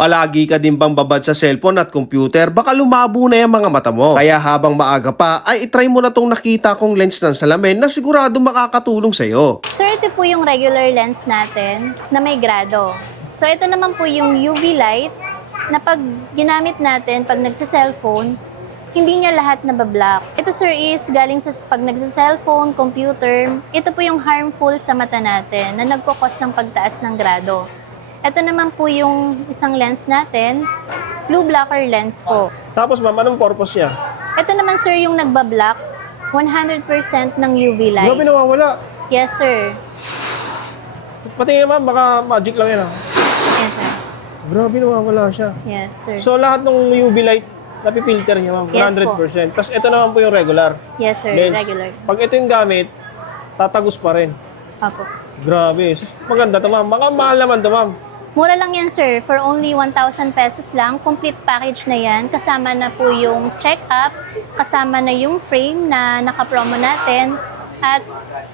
Palagi ka din bang babad sa cellphone at computer, baka lumabo na yung mga mata mo. Kaya habang maaga pa, ay itry mo na tong nakita kong lens ng salamin na sigurado makakatulong sa'yo. Sir, ito po yung regular lens natin na may grado. So, ito naman po yung UV light na pag ginamit natin, pag nagsa-cellphone, hindi niya lahat nabablock. Ito, sir, is galing sa pag nagsa-cellphone, computer, ito po yung harmful sa mata natin na nagkukos ng pagtaas ng grado. Ito naman po yung isang lens natin, blue blocker lens po. Tapos ma'am, anong purpose niya? Ito naman, sir, yung nagbablock 100% ng UV light. Grabe nawawala. Yes, sir. Pati nga ma'am, baka magic lang yan ah. Yes, sir. Grabe nawawala siya. Yes, sir. So lahat ng UV light, napipilter niya ma'am, Yes 100%. Tapos ito naman po yung regular yes, sir. lens. Regular. Pag ito yung gamit, tatagos pa rin. Opo. Grabe. Sus, Maganda to ma'am. Baka mahal naman to ma'am. Mura lang yan, sir. For only 1,000 pesos lang. Complete package na yan. Kasama na po yung check-up. Kasama na yung frame na naka-promo natin. At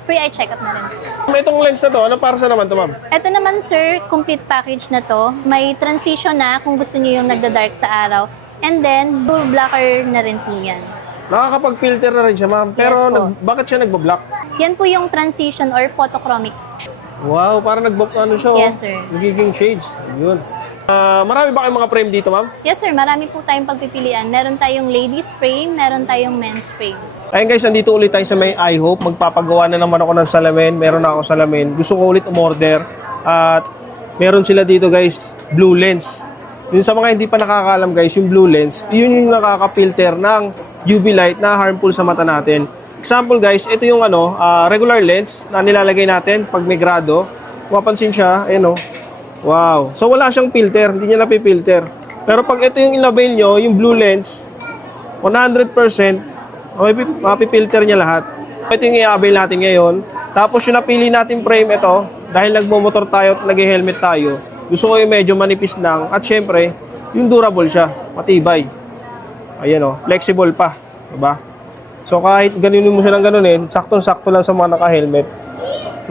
free eye check-up na rin. May itong lens na to, ano para sa naman to ma'am? Ito naman, sir, complete package na to. May transition na kung gusto niyo yung nagda-dark sa araw. And then, blue blocker na rin po yan. Nakakapag-filter na rin siya ma'am. Pero Yes po. nag, bakit siya nagba-block? Yan po yung transition or photochromic. Wow, para nag ano siya. oh. Yes, sir. Nagiging shades. Yun. Ah, marami ba kayong mga frame dito ma'am? Yes, sir. Marami po tayong pagpipilian. Meron tayong ladies frame, meron tayong men's frame. Ayun guys, nandito ulit tayo sa may iHope. Magpapagawa na naman ako ng salamin. Meron na ako salamin. Gusto ko ulit umorder. At meron sila dito guys, blue lens. Yung sa mga hindi pa nakakaalam guys, yung blue lens, yun yung nakaka-filter ng UV light na harmful sa mata natin. Example guys, ito yung ano, ah, regular lens na nilalagay natin pag may grado. Mapansin siya, ayun oh. Wow. So wala siyang filter, hindi niya napipilter. Pero pag ito yung inavail nyo, yung blue lens, 100% mapipi- mapipilter niya lahat. Ito yung i-avail natin ngayon. Tapos yung napili natin frame ito, dahil nagmumotor tayo at nag-helmet tayo, gusto ko yung medyo manipis lang at syempre, yung durable siya, matibay. Ayan o, flexible pa. Diba? So kahit ganunin mo siya ng ganunin, saktong-sakto lang sa mga naka-helmet.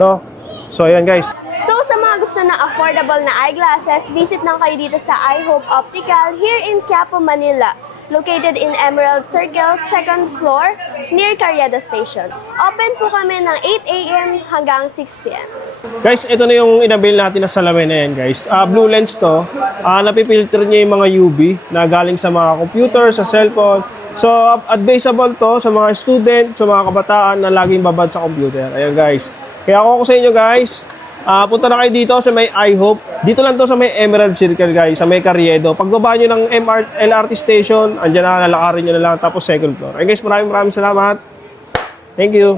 No? So ayan guys. So sa mga gusto ng affordable na eyeglasses, visit lang kayo dito sa iHope Optical here in Quiapo, Manila. Located in Emerald Circle, second floor, near Carriedo Station. Open po kami ng 8 a.m. hanggang 6 p.m. Guys, ito na yung inabil natin na salamin na yan, guys. Ah, blue lens to. Ah, napipilter niya yung mga UV na galing sa mga computer, sa cellphone. So, advisable to sa mga student, sa mga kabataan na laging babad sa computer. Ayan, guys. Kaya ako ko sa inyo, guys, ah, punta na kayo dito sa may iHope. Dito lang to sa may Emerald Circle, guys, sa may Carriedo. Pagbaba nyo ng MR, LRT station, andyan na, lalakarin nyo na lang, tapos second floor. Ayan, guys, maraming maraming salamat. Thank you.